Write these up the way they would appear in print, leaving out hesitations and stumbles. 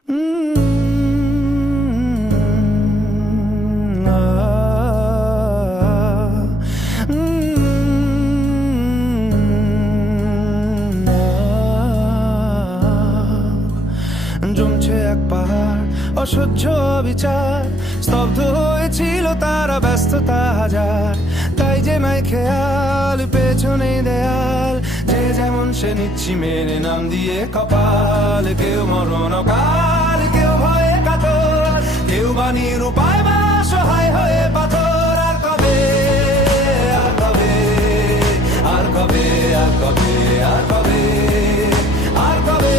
জমছে এক পাহাড় অসহ্য বিচার, স্তব্ধ হয়েছিল তারা, ব্যস্ততা হাজার। তাই যে নাই খেয়াল, পেছনে দেয়াল, যে যেমন সে নিচ্ছি মেনে নাম দিয়ে কপাল। কেউ মরণ কাল, কেউ ভয়ে কাতর, কেউ বা নিরুপায় বা সহায় হয়ে পাথর। আর কবে, আর কবে, আর কবে, আর কবে, আর কবে, আর কবে,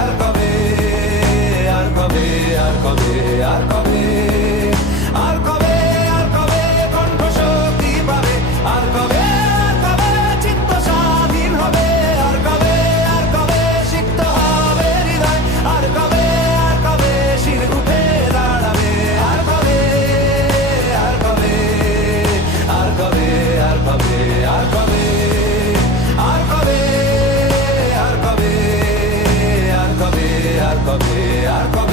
আর কবে, আর কবে, আর কবে, আর কবে, আর কবে, আর কবে কণ্ঠ শক্তি পাবে, আর কবে, আর কবে চিত্ত স্বাধীন হবে, আর কবে, আর কবে সিক্ত হবে হৃদয়, আর কবে, আর কবে শির উঠে দাঁড়াবে, আর কবে, আর কবে, আর কবে, আর কবে, আর কবে, আর কবে, আর কবে, আর কবে, আর কবে, আর কবে।